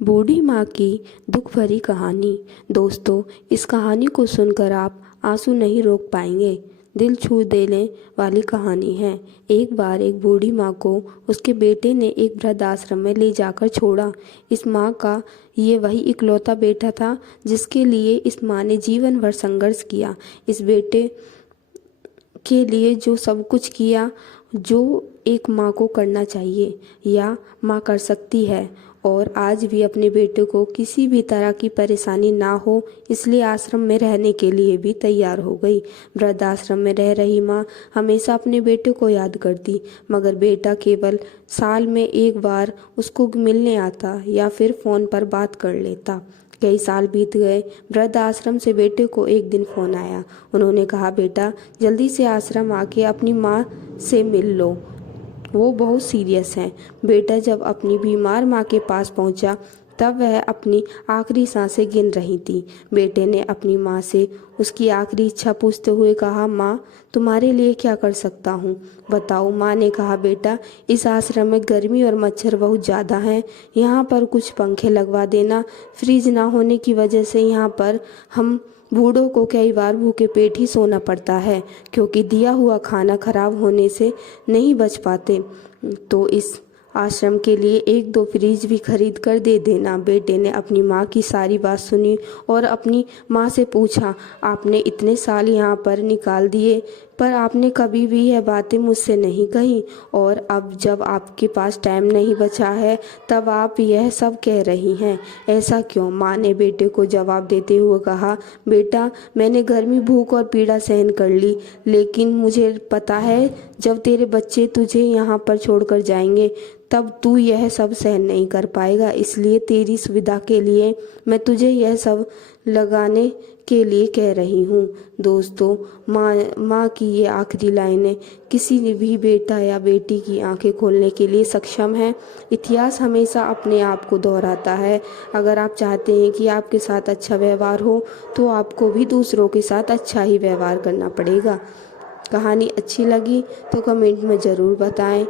बूढ़ी माँ की दुख भरी कहानी। दोस्तों, इस कहानी को सुनकर आप आंसू नहीं रोक पाएंगे। दिल छू देने वाली कहानी है। एक बार एक बूढ़ी माँ को उसके बेटे ने एक वृद्धाश्रम में ले जाकर छोड़ा। इस माँ का ये वही इकलौता बेटा था जिसके लिए इस माँ ने जीवन भर संघर्ष किया। इस बेटे के लिए जो सब कुछ किया जो एक माँ को करना चाहिए या माँ कर सकती है, और आज भी अपने बेटे को किसी भी तरह की परेशानी ना हो इसलिए आश्रम में रहने के लिए भी तैयार हो गई। वृद्धाश्रम में रह रही माँ हमेशा अपने बेटे को याद करती, मगर बेटा केवल साल में एक बार उसको मिलने आता या फिर फ़ोन पर बात कर लेता। कई साल बीत गए। वृद्ध आश्रम से बेटे को एक दिन फ़ोन आया। उन्होंने कहा, बेटा जल्दी से आश्रम आके अपनी माँ से मिल लो, वो बहुत सीरियस हैं। बेटा जब अपनी बीमार माँ के पास पहुंचा तब वह अपनी आखिरी सांसें गिन रही थी। बेटे ने अपनी माँ से उसकी आखिरी इच्छा पूछते हुए कहा, माँ तुम्हारे लिए क्या कर सकता हूँ, बताओ। माँ ने कहा, बेटा इस आश्रम में गर्मी और मच्छर बहुत ज़्यादा हैं, यहाँ पर कुछ पंखे लगवा देना। फ्रिज ना होने की वजह से यहाँ पर हम बूढ़ों को कई बार भूखे पेट ही सोना पड़ता है, क्योंकि दिया हुआ खाना खराब होने से नहीं बच पाते। तो इस आश्रम के लिए एक दो फ्रिज भी खरीद कर दे देना। बेटे ने अपनी माँ की सारी बात सुनी और अपनी माँ से पूछा, आपने इतने साल यहाँ पर निकाल दिए पर आपने कभी भी यह बातें मुझसे नहीं कही, और अब जब आपके पास टाइम नहीं बचा है तब आप यह सब कह रही हैं, ऐसा क्यों? माँ ने बेटे को जवाब देते हुए कहा, बेटा मैंने गर्मी, भूख और पीड़ा सहन कर ली, लेकिन मुझे पता है जब तेरे बच्चे तुझे यहाँ पर छोड़कर जाएंगे तब तू यह सब सहन नहीं कर पाएगा। इसलिए तेरी सुविधा के लिए मैं तुझे यह सब लगाने के लिए कह रही हूँ। दोस्तों, माँ की ये आखिरी लाइनें किसी भी बेटा या बेटी की आंखें खोलने के लिए सक्षम है। इतिहास हमेशा अपने आप को दोहराता है। अगर आप चाहते हैं कि आपके साथ अच्छा व्यवहार हो तो आपको भी दूसरों के साथ अच्छा ही व्यवहार करना पड़ेगा। कहानी अच्छी लगी तो कमेंट में ज़रूर बताएं।